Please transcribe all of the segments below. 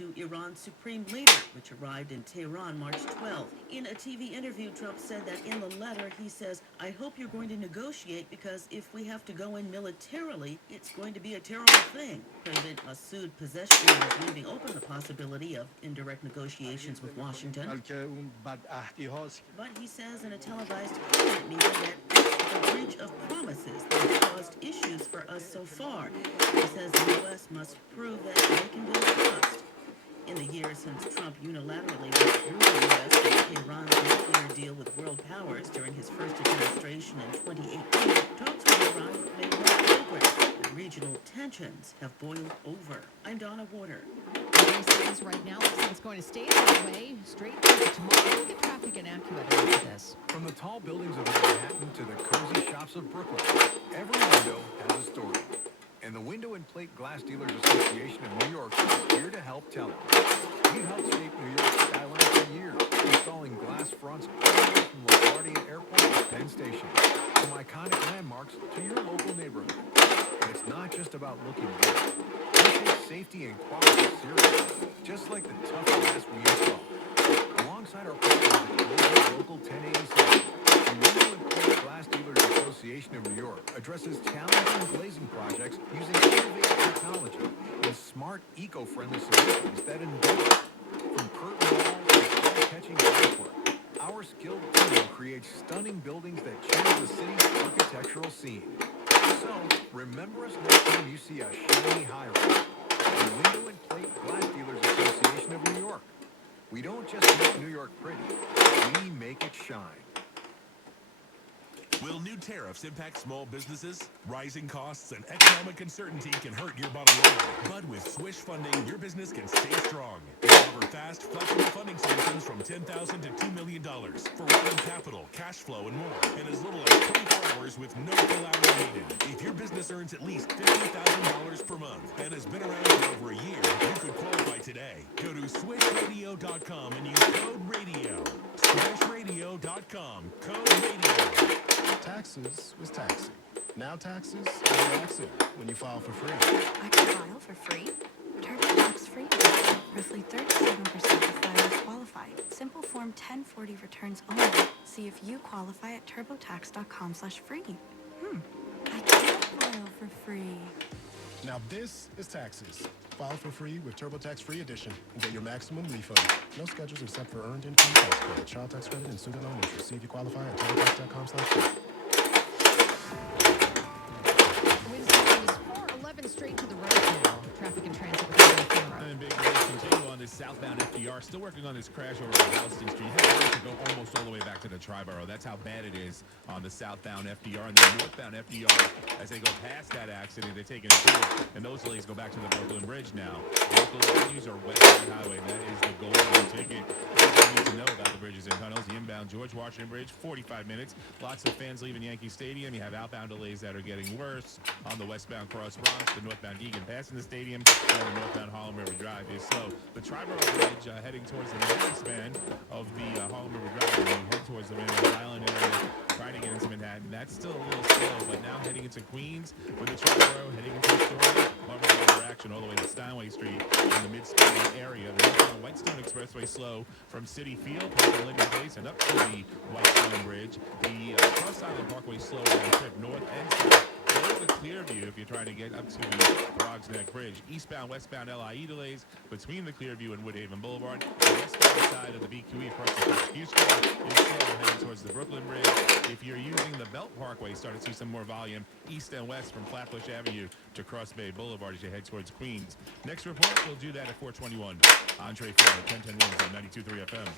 to Iran's supreme leader, which arrived in Tehran March 12th. In a TV interview, Trump said that in the letter, he says, "I hope you're going to negotiate because if we have to go in militarily, it's going to be a terrible thing." President Masoud Pezeshkian is leaving open the possibility of indirect negotiations with Washington. But he says in a televised cabinet meeting that it's the breach of promises that have caused issues for us so far. He says the U.S. must prove that they can build trust. In the years since Trump unilaterally withdrew the U.S. from Iran's nuclear deal with world powers during his first administration in 2018, talks with Iran made no progress, and regional tensions have boiled over. I'm Donna Warder. Says right now, looks like it's going to stay that way straight through to tomorrow. Look at traffic and AccuWeather after this. From the tall buildings of Manhattan to the cozy shops of Brooklyn, every window has a story. And the Window and Plate Glass Dealers Association of New York is here to help tell it. We've helped shape New York's skyline for years, installing glass fronts all the way from LaGuardia Airport to Penn Station, from iconic landmarks to your local neighborhood. And it's not just about looking good. We take safety and quality seriously, just like the tough glass we install. Alongside our partners at Global Local 1087, the Window and Plate Glass Dealers Association of New York addresses challenging glazing projects using innovative technology and smart, eco-friendly solutions that endure. From curtain walls to eye-catching glasswork, our skilled team creates stunning buildings that change the city's architectural scene. So, remember us next time you see a shiny high-rise. The Window and Plate Glass Dealers Association of New York. We don't just make New York pretty, we make it shine. Will new tariffs impact small businesses? Rising costs and economic uncertainty can hurt your bottom line. But with Swish funding, your business can stay strong. We offer fast, flexible funding solutions from $10,000 to $2 million for working capital, cash flow, and more. In as little as 24 hours with no collateral needed. If your business earns at least $50,000 per month and has been around for over a year, you could qualify today. Go to swishradio.com and use code RADIO. Swishradio.com, code RADIO. Taxes was taxing. Now taxes are relaxing when you file for free. I can file for free. TurboTax free. Roughly 37% of filers qualify. Simple Form 1040 returns only. See if you qualify at turbotax.com/free. I can file for free. Now this is taxes. File for free with TurboTax Free Edition and get your maximum refund. No schedules except for earned income tax credit, child tax credit, and student loan interest. See if you qualify at turbotax.com/free. Wednesday is 411 straight to the road now. Traffic and transit with the camera. And big race continue on this southbound FDR. Still working on this crash over on Houston Street. Have to go almost all the way back to the Triborough. That's how bad it is on the southbound FDR. And the northbound FDR, as they go past that accident, they're taking it through. And those lanes go back to the Brooklyn Bridge now. Local avenues are westbound highway. That is the golden ticket. That's all you need to know about the bridges and tunnels. The inbound George Washington Bridge, 45 minutes. Lots of fans leaving Yankee Stadium. You have outbound delays that are getting worse on the westbound Cross Bronx, the northbound Egan passing the stadium, and the northbound Harlem River Drive is slow. The Triborough Bridge heading towards the northern span of the Harlem River Drive, and you head towards the Manhattan Island area, trying to get into Manhattan. That's still a little slow, but now heading into Queens with the Triborough, heading into Astoria, action all the way to Steinway Street in the mid-span area. The northbound Whitestone Expressway slow from City Field, past Linden Place, and up to the Whitestone Bridge. The Cross Island Parkway slow on the trip north and south. Below the Clearview if you're trying to get up to the Bronx Neck Bridge. Eastbound, westbound LIE delays between the Clearview and Woodhaven Boulevard. The westbound side of the BQE across the Houston is slow heading towards the Brooklyn Bridge. If you're using the Belt Parkway, start to see some more volume east and west from Flatbush Avenue to Cross Bay Boulevard as you head towards Queens. Next report, we'll do that at 421. Andre Ford, 1010 Wins on 92.3 FM.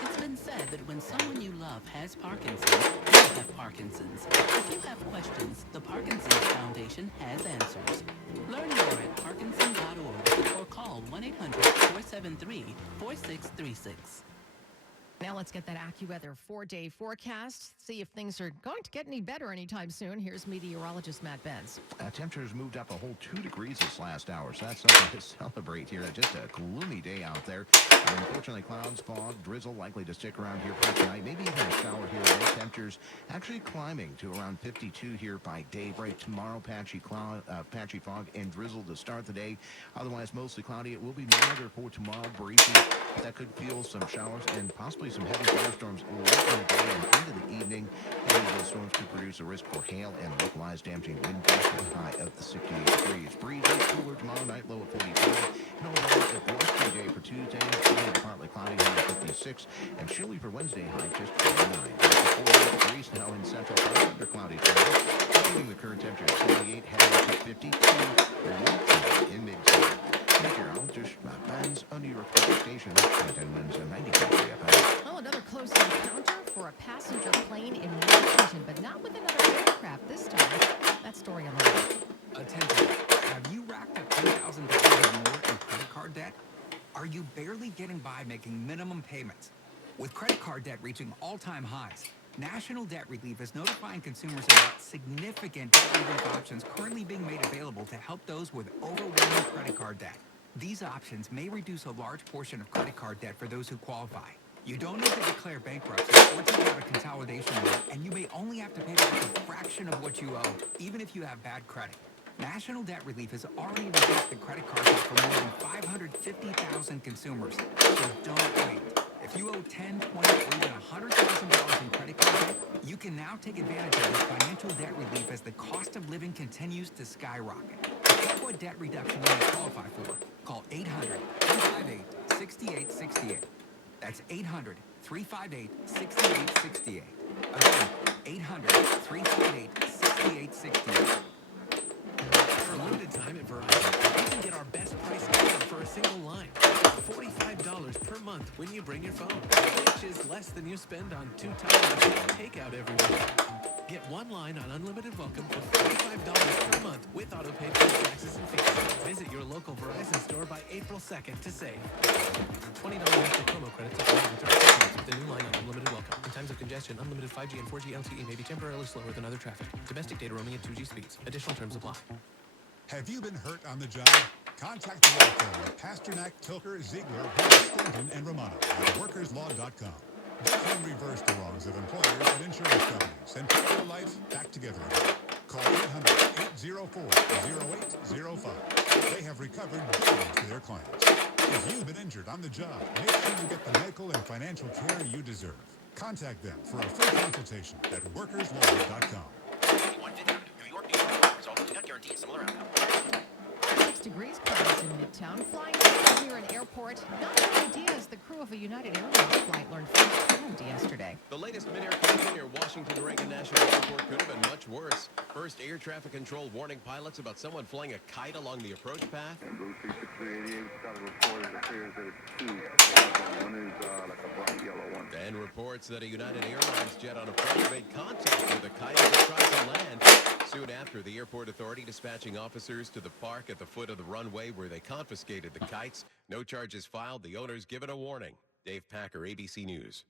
It's been said that when someone you love has Parkinson's, you have Parkinson's. If you have questions, the Parkinson's Foundation has answers. Learn more at parkinson.org or call 1-800-473-4636. Now let's get that AccuWeather 4-day forecast. See if things are going to get any better anytime soon. Here's meteorologist Matt Benz. Temperatures moved up a whole 2 degrees this last hour, so that's something to celebrate here. Just a gloomy day out there. Unfortunately, clouds, fog, drizzle likely to stick around here for tonight. Maybe even a shower here. Low temperatures actually climbing to around 52 here by daybreak. Tomorrow, patchy fog and drizzle to start the day. Otherwise, mostly cloudy. It will be milder for tomorrow, breezy. That could fuel some showers and possibly some heavy thunderstorms late in the day and into the evening. And those storms could produce a risk for hail and localized damaging wind gusts with a high of 68 degrees. Breezy, cooler tomorrow night, low at 42. And overall, a blustery day for Tuesday. Partly cloudy, high at 56. And chilly for Wednesday, high just 49. 48 degrees now in central part under cloudy skies. Keeping the current temperature at 78, heading to 52. In mid-south. Meteorologist Matt Benz on New York Public Station, attendance 95 FM. Oh, another close encounter for a passenger plane in Washington, but not with another aircraft this time. That story on the way. Attention. Have you racked up $10,000 or more in credit card debt? Are you barely getting by making minimum payments? With credit card debt reaching all-time highs, National Debt Relief is notifying consumers about significant debt relief options currently being made available to help those with overwhelming credit card debt. These options may reduce a large portion of credit card debt for those who qualify. You don't need to declare bankruptcy or take out a consolidation loan, and you may only have to pay back a fraction of what you owe, even if you have bad credit. National Debt Relief has already reduced the credit card debt for more than 550,000 consumers. So don't wait. If you owe $10, $20, or even $100,000 in credit card debt, you can now take advantage of this financial debt relief as the cost of living continues to skyrocket. To check what debt reduction you may qualify for, call 800-358-6868. That's 800-358-6868. Again, 800-358-6868. For a limited time at Verizon, you can get our best price ever for a single line. $45 per month when you bring your phone, which is less than you spend on 2 times takeout every week. Get one line on unlimited welcome for $45 per month with auto-pay plus taxes and fees. Visit your local Verizon store by April 2nd to save. $20 monthly promo credits apply with our customers with the new line on unlimited welcome. In times of congestion, unlimited 5G and 4G LTE may be temporarily slower than other traffic. Domestic data roaming at 2G speeds. Additional terms apply. Have you been hurt on the job? Contact the law firm of Pasternak, Tilker, Ziegler, Stanton, and Romano at workerslaw.com. They can reverse the wrongs of employers and insurance companies and put your life back together again. Call 800-804-0805. They have recovered billions for their clients. If you've been injured on the job, make sure you get the medical and financial care you deserve. Contact them for a free consultation at workerslaw.com. 6 degrees clouds in Midtown. Flying near an airport. Not a good idea as the crew of a United Airlines flight learned firsthand yesterday. The latest mid-air collision near Washington Reagan National Airport could have been much worse. First, air traffic control warning pilots about someone flying a kite along the approach path. Blue 36388 got a report. It appears that it's 2. One is like a bright yellow one. And reports that a United Airlines jet on approach made contact with a kite as it tried to land. Soon after, the airport authority dispatching officers to the park at the foot of the runway where they confiscated the kites. No charges filed. The owners given a warning. Dave Packer, ABC News.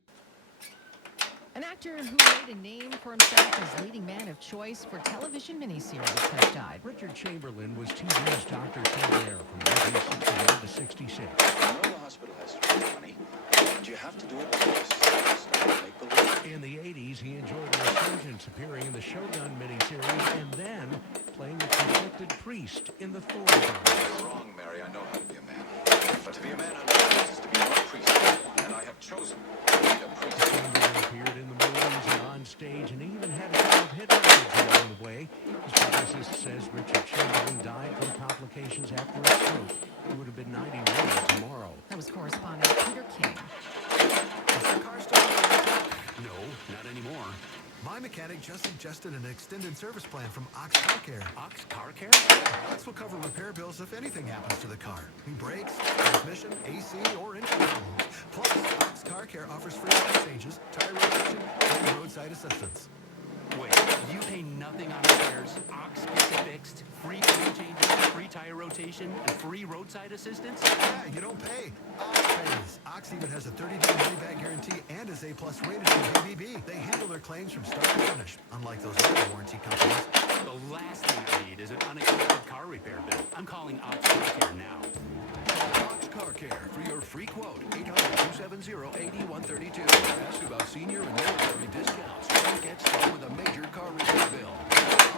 An actor who made a name for himself as leading man of choice for television miniseries has died. Richard Chamberlain was TV's Dr. Kildare from 1961 to 66. I know the hospital has to raise money, but you have to do it because make believe. In the 80s, he enjoyed a resurgence appearing in the Shogun miniseries and then playing the conflicted priest in the Thor movies. You're wrong, Mary. I know how to be a man. But to be a man under arrest is to be no priest. And I have chosen to be a priest. Chamberlain appeared in the movies and on stage and even had a couple of hit records along the way. His publicist says Richard Chamberlain died from complications after a stroke. He would have been 91 tomorrow. That was correspondent Peter King. Is your car still on the road? No, not anymore. My mechanic just suggested an extended service plan from Ox Car Care. Ox Car Care? Ox will cover repair bills if anything happens to the car. Brakes, transmission, AC, or engine problems. Plus, Ox Car Care offers free oil changes, tire rotation, and roadside assistance. Wait, you pay nothing on repairs, Ox gets it fixed, free oil changes, free tire rotation, and free roadside assistance? Yeah, you don't pay. Ox pays. Ox even has a 30-day money-back guarantee and is A-plus rated from BBB. They handle their claims from start to finish, unlike those other warranty companies. The last thing I need is an unexpected car repair bill. I'm calling Ox Car Care now. Call Ox Car Care for your free quote. 800-270-8132. Ask about senior and military discounts. Don't get stuck with a major car repair bill.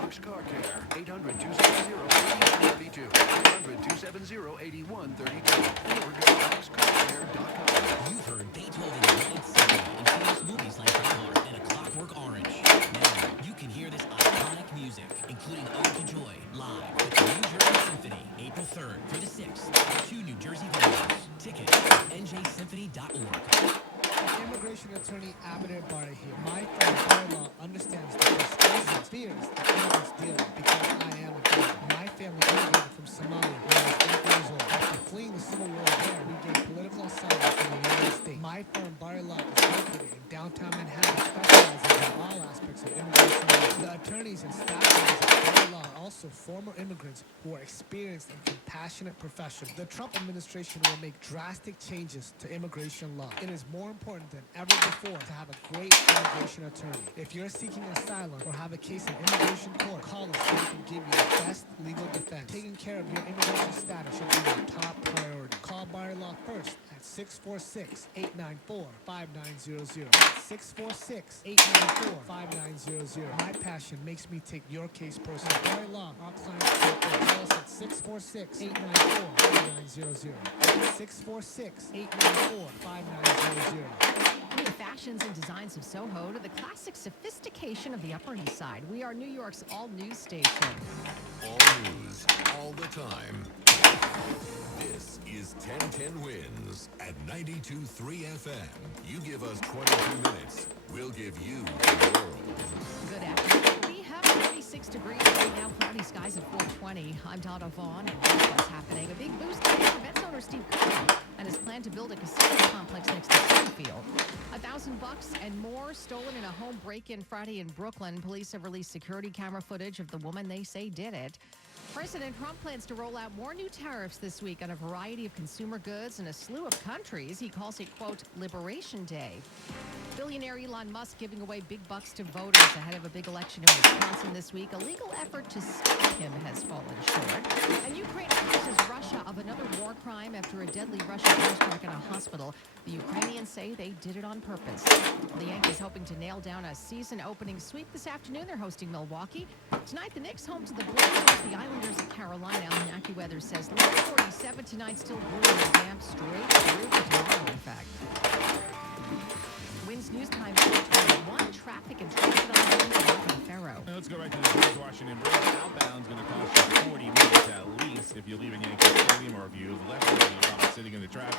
Ox Car Care. 800-270-8132. 800-270-8132. Or go to oxcarcare.com. You've heard Beethoven's Ninth Symphony in famous movies like Die Hard and A Clockwork Orange. Now, you can hear this iconic music, including Ode to Joy, live with the New Jersey Symphony, April 3rd through the 6th at 2 New Jersey venues. Tickets at njsymphony.org. Immigration attorney Abner Barra here. My firm, Bar Law, understands the frustrations, fears that immigrants deal with because I am a Jew. My family immigrated from Somalia when I was 8 years old. After fleeing the civil war there, we gained political asylum in the United States. My firm, Bar Law, is located in downtown Manhattan, specializing in all aspects of immigration law. The attorneys and staff members at Bar Law are also former immigrants who are experienced and compassionate professionals. The Trump administration will make drastic changes to immigration law. It is more important than ever before to have a great immigration attorney. If you're seeking asylum or have a case in immigration court, call us so we can give you the best legal defense. Taking care of your immigration status should be your top priority. Call Bar Law first at 646-894-5900. 646-894-5900. My passion makes me take your case personally. Bar Law, our clients take it. Call us at 646-894-5900. 646-894-5900. From the fashions and designs of Soho to the classic sophistication of the Upper East Side, we are New York's all-news station. All news, all the time. This is 1010 Wins at 92.3 FM. You give us 22 minutes, we'll give you the world. Good afternoon. We have 36 degrees right now, cloudy skies at 420. I'm Donna Vaughn, and here's what's happening. A big boost today for Mets owner Steve Cohen and his plan to build a casino complex next to Citi Field. $1,000 and more stolen in a home break-in Friday in Brooklyn. Police have released security camera footage of the woman they say did it. President Trump plans to roll out more new tariffs this week on a variety of consumer goods in a slew of countries. He calls it, quote, Liberation Day. Billionaire Elon Musk giving away big bucks to voters ahead of a big election in Wisconsin this week. A legal effort to stop him has fallen short. And Ukraine accuses Russia of another war crime after a deadly Russian airstrike on a hospital. The Ukrainians say they did it on purpose. The Yankees hoping to nail down a season-opening sweep this afternoon. They're hosting Milwaukee. Tonight, the Knicks home to the Blazers. The Islanders at Carolina. AccuWeather says low 47 tonight, still brewing and damp straight through to tomorrow, in fact. Wins News Time 421. Traffic and transit on the roads in Faro. Let's go right to the George Washington Bridge. Outbound's going to cost you 40 minutes at least if you're leaving Yankee Stadium, or if you've left and you're sitting in the traffic.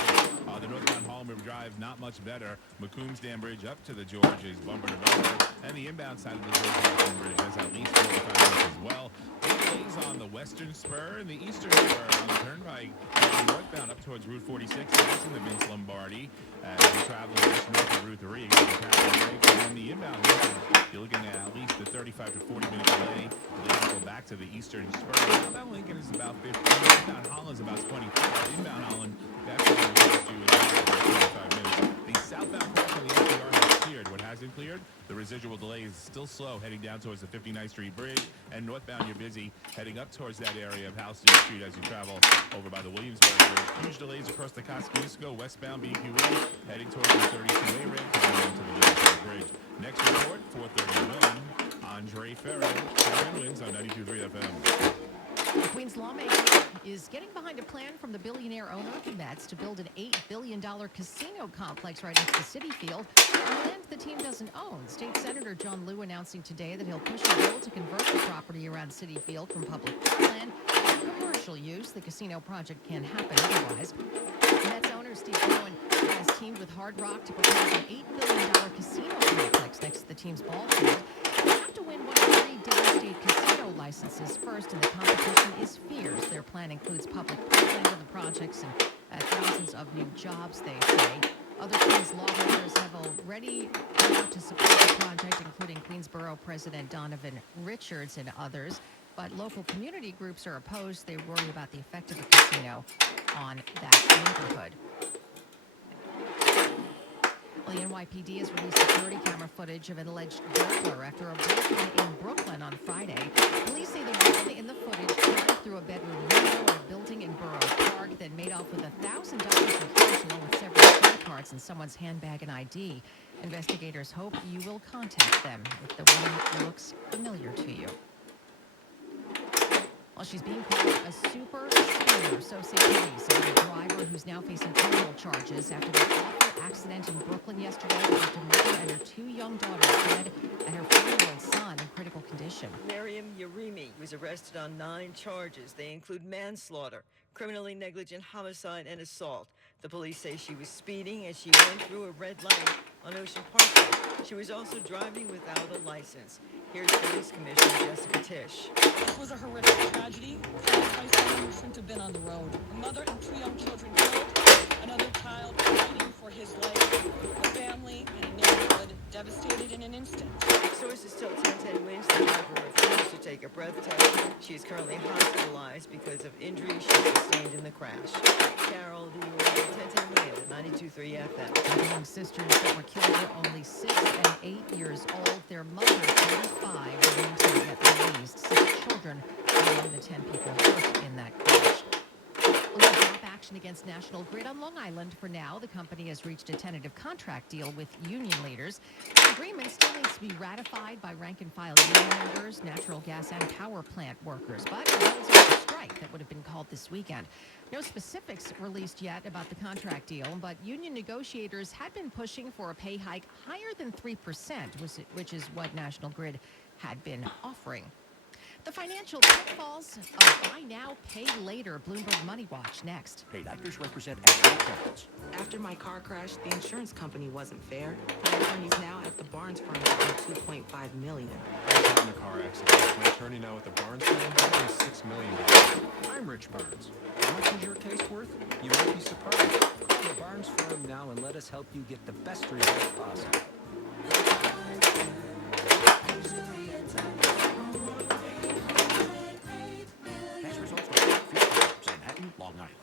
The northbound Harlem River Drive, not much better. McCombs Dam Bridge up to the George is bumper to bumper. And the inbound side of the George Washington Bridge has at least 45 minutes as well. Delays on the western spur and the eastern spur on the turnpike. Northbound up towards Route 46, passing the Vince Lombardi. As you travel just north of Route 3, you're going to and then the inbound you're looking at least a 35 to 40 minute delay. Delays go back to the eastern spur. Outbound Lincoln is about 15. Outbound Holland's about 25. Inbound Holland, that's going to cost you about 25 minutes. The southbound portion of the FDR has cleared. What hasn't cleared? The residual delay is still slow, heading down towards the 59th Street Bridge. And northbound, you're busy heading up towards that area of Houston Street as you travel over by the Williamsburg Bridge. Huge delays across the Kosciuszko, westbound BQE, heading towards the 32A ramp to go into the Williamsburg Bridge. Next report, 4:31. Andre Ferro, 10 Wins on 92.3 FM. The Queens lawmaker is getting behind a plan from the billionaire owner of the Mets to build an $8 billion casino complex right next to Citi Field on land the team doesn't own. State Senator John Liu announcing today that he'll push a bill to convert the property around Citi Field from public parkland to commercial use. The casino project can't happen otherwise. Mets owner Steve Cohen has teamed with Hard Rock to propose an $8 billion casino complex next to the team's ball field. They have to win one of 3 downstate casino licenses first, and the competition is fierce. Their plan includes public parkland of the projects and thousands of new jobs, they say. Other Queens lawmakers have already come out to support the project, including Queensborough President Donovan Richards and others. But local community groups are opposed. They worry about the effect of a casino on that neighborhood. The NYPD has released security camera footage of an alleged burglar after a break-in in Brooklyn on Friday. Police say the woman in the footage climbed through a bedroom window at a building in Borough Park, then made off with $1,000 in cash along with several credit cards and someone's handbag and ID. Investigators hope you will contact them if the woman looks familiar to you. Well, she's being called a super speeder, so say police, about a driver who's now facing criminal charges after the awful accident in Brooklyn yesterday that left a mother and her 2 young daughters dead and her 4-year-old son in critical condition. Miriam Yarimi was arrested on 9 charges. They include manslaughter, criminally negligent homicide, and assault. The police say she was speeding as she went through a red light on Ocean Parkway. She was also driving without a license. Here's Police Commissioner Jessica Tisch. This was a horrific tragedy caused by someone who shouldn't have been on the road. A mother and 2 young children killed, another child fighting for his life, a family and a neighborhood devastated in an instant. Sources tell 1010 Wins the driver refused to take a breath test. She is currently hospitalized because of injuries she sustained in the crash. Carol, the 1010 Wins at 92.3 FM. The young sisters that were killed were only 6 and 8 years old. Their mother, 35, remains not yet released. 6 children among the 10 people hurt in that crash. A little drop action against National Grid on Long Island for now. The company has reached a tentative contract deal with union leaders. The agreement still needs to be ratified by rank-and-file union members, natural gas and power plant workers. But there was a strike that would have been called this weekend. No specifics released yet about the contract deal, but union negotiators had been pushing for a pay hike higher than 3%, which is what National Grid had been offering. The financial pitfalls of buy now, pay later. Bloomberg Money Watch next. Paid actors represent actual parents. After my car crash, the insurance company wasn't fair. My attorney's now at the Barnes firm for $2.5 million. I was in a car accident. My attorney now at the Barnes firm is $6 million. I'm Rich Barnes. How much is your case worth? You might be surprised. Call the Barnes firm now and let us help you get the best result possible. Long Island.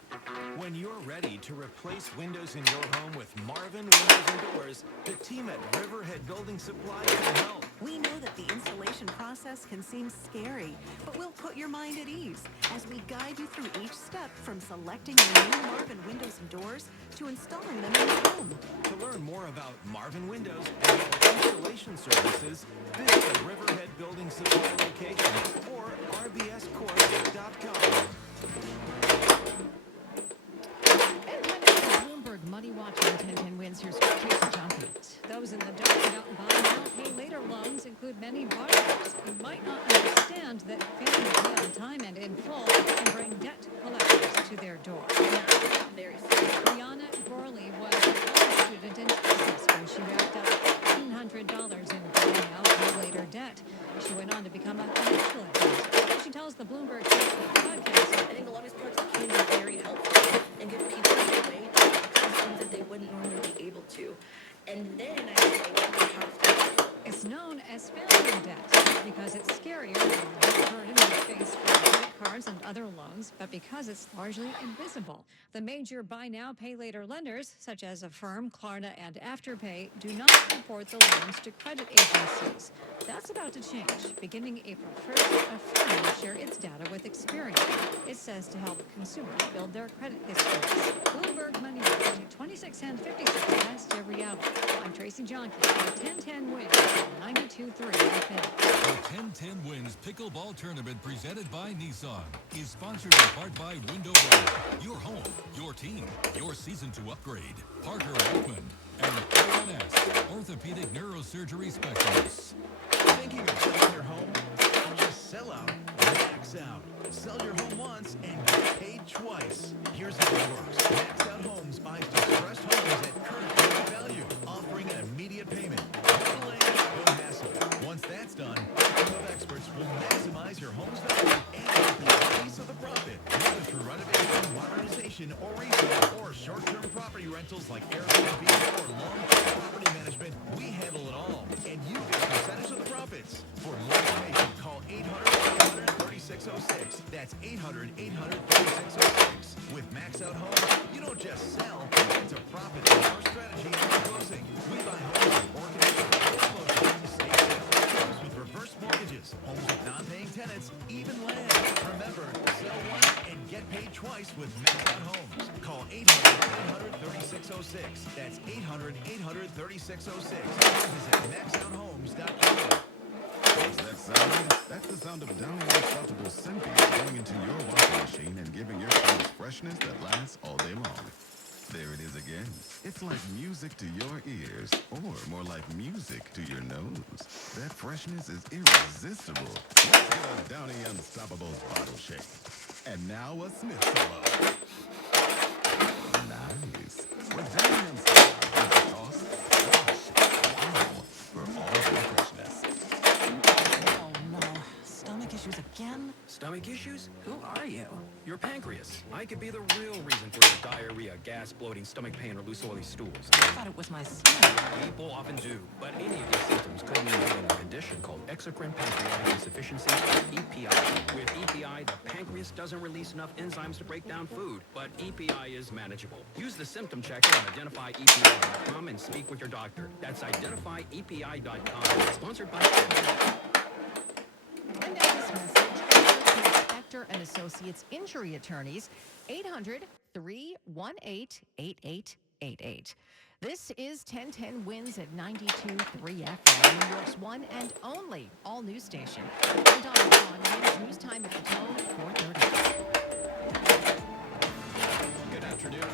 When you're ready to replace windows in your home with Marvin Windows and Doors, the team at Riverhead Building Supply can help. We know that the installation process can seem scary, but we'll put your mind at ease as we guide you through each step from selecting your new Marvin Windows and Doors to installing them in your home. To learn more about Marvin Windows and their installation services, visit the Riverhead Building Supply location or rbscorp.com. Bloomberg Money Watch on 1010 Wins. Here's Tracy Johnson. Those in the dark about buy now, pay later loans include many borrowers who might not understand that failing to pay on time and in full can bring debt collectors to their door. Brianna Gorley was a college student in Texas when she racked up $1,500 in buy now, pay later debt. She went on to become a financial advisor. She tells the Bloomberg podcast, I think the longest parts can be very helpful and give people a way to access things that they wouldn't normally be able to. And then I think it's known as family debt because it's scarier than the burden you face for credit cards and other loans, but because it's largely invisible. The major buy now, pay later lenders, such as Affirm, Klarna, and Afterpay, do not report the loans to credit agencies. That's about to change. Beginning April 1st, Affirm will share its data with Experian. It says to help consumers build their credit histories. Bloomberg Money Watch, 26 and 56 cents every hour. I'm Tracy Johnson at 1010 Wins, 92.3 FM. The 1010 Wins Pickleball Tournament presented by Nissan is sponsored in part by Window Runner. Your home, your team, your season to upgrade. Parker Workman and ONS, Orthopedic Neurosurgery Specialists. Thinking of selling your home? Just sell out, max out. Sell your home once and get paid twice. Here's how it works. Max Out Homes buys distressed homes at current market value, offering an immediate payment. No delay, no hassle. Once that's done, our team of experts will maximize your home's value and get a piece of the profit. Whether through renovation, modernization, or resale, or short-term property rentals like Airbnb or long-term property management, we handle it all. And you get a percentage of the profits. For more information, call 800-800-3606. That's 800-800-3606. With Max Out Homes, you don't just sell, you get to profit from our strategy and closing. We price with Max Out Homes. Call 800-800-3606. That's 800-800-3606. Visit maxouthomes.com. What's that sound? That's the sound of Downy Unstoppable Scent going into your washing machine and giving your clothes freshness that lasts all day long. There it is again. It's like music to your ears, or more like music to your nose. That freshness is irresistible. Let's get a Downy Unstoppables bottle shake. And now a Smith solo. Nice. With Downy Unstoppables, the sauce, wow, for all your freshness. Oh no. Stomach issues again? Stomach issues? Who are you? Your pancreas. I could be the real reason for your diarrhea, gas, bloating, stomach pain, or loose oily stools. I thought it was my stomach. People often do, but any of these symptoms could mean having a condition called exocrine pancreatic insufficiency, or EPI. With EPI, the pancreas doesn't release enough enzymes to break down food, but EPI is manageable. Use the symptom checker on identifyepi.com and speak with your doctor. That's identifyepi.com. Sponsored by And now this message to Inspector and Associates Injury Attorneys, 800-318-8888. This is 1010 Wins at 92.3 FM, New York's one and only all-news station. I'm Donna Vaughn, News Time at the Tone, 4:30. Good afternoon.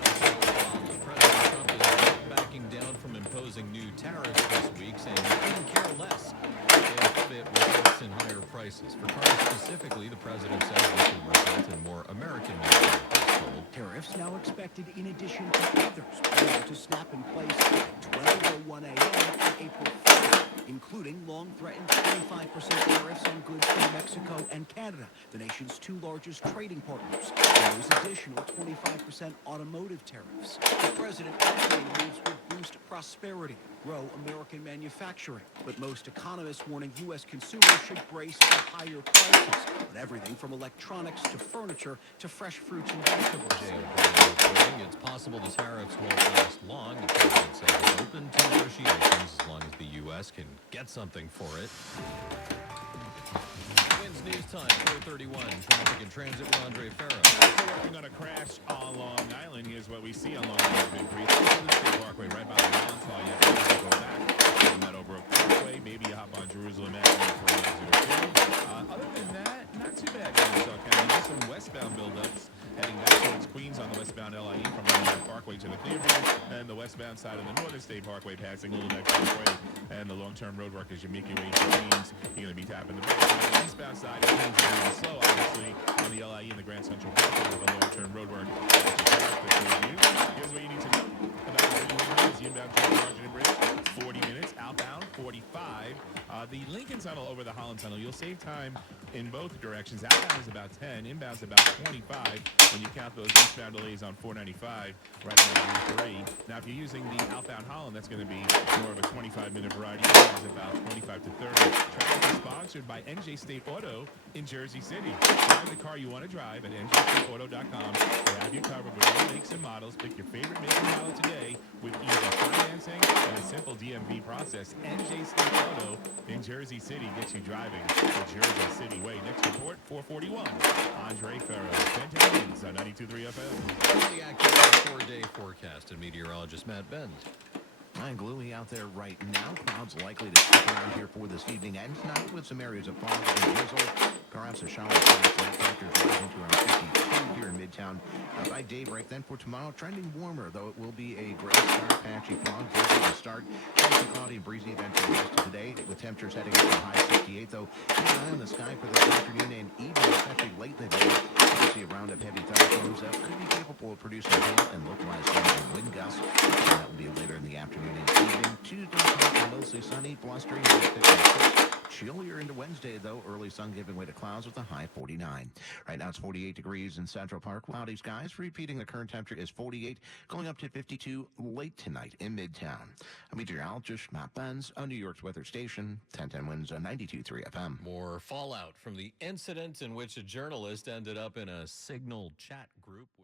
President Trump is not backing down from imposing new tariffs this week, saying he couldn't care less if it results in higher prices. For cars specifically, the president says this will result in more American vehicles sold. Tariffs now expected in addition to others to snap in place at 12:01 a.m. on April 1st, including long-threatened 25% tariffs on goods from Mexico and Canada, the nation's two largest trading partners, and those additional 25% automotive tariffs. The president also believes would boost prosperity, grow American manufacturing, but most economists warning U.S. consumers should brace for higher prices on everything from electronics to furniture to fresh fruits and vegetables. It's possible the tariffs won't last long. The president says it's open to negotiations as long as the U.S. can get something for it. Wins News Time, 4:31. Traffic and Transit with Andre Farrow. We're working on a crash on Long Island. Here's what we see on Long Island Big Three. State Parkway, right by the Montauk. You have to go back to the Meadowbrook Parkway. Maybe you hop on Jerusalem Avenue for an exit or two. Other than that, not too bad in Nassau County. Just some westbound buildups heading back towards Queens on the westbound LIE from the Parkway to the Clearview, and the westbound side of the Northern State Parkway passing Little Neck Parkway, and the long-term road work as you make your way to Queens. You're going to be tapping the brakes. On the eastbound side, it seems very slow, obviously, on the LIE and the Grand Central Parkway with the long-term road work. Here's what you need to know about the inbound Washington Bridge, 40 minutes, outbound 45. The Lincoln Tunnel over the Holland Tunnel, you'll save time in both directions. Outbound is about 10, inbound is about 25 when you count those eastbound delays on 495 right on Route 3. Now, if you're using the outbound Holland, that's going to be more of a 25-minute variety. It's about 25 to 30. Traffic is sponsored by NJ State Auto in Jersey City. Drive the car you want to drive at njstateauto.com. They have you covered with all makes and models. Pick your favorite make and model today with easy financing and a simple DMV process. NJ State Auto in Jersey City gets you driving the Jersey City way. Next report, 441. Andre Farrow, 1010 Wins on 92.3 FM. The active 4-day forecast and meteorologist Matt Benz. And gloomy out there right now. Clouds likely to stick around here for this evening and tonight with some areas of fog and drizzle. Perhaps a shower temperatures rising to around 52 here in Midtown by daybreak. Then for tomorrow, trending warmer, though it will be a gray start, patchy fog, drizzle to start. Mostly cloudy and breezy eventually the rest of today, with temperatures heading up to high 68, though. Keep an eye on the sky for this afternoon and evening, especially late in the day. You can see a round of heavy thunderstorms that could be capable of producing hail and localized storms and wind gusts. And that will be later in the afternoon and evening. Tuesday, mostly sunny, blustery, high 56. Chillier into Wednesday, though. Early sun giving way to clouds with a high 49. Right now it's 48 degrees in Central Park. Cloudy skies. Repeating, the current temperature is 48, going up to 52 late tonight in Midtown. I'm meteorologist Matt Benz on New York's weather station, 1010 Winds on 92.3 FM. More fallout from the incident in which a journalist ended up in a Signal chat group with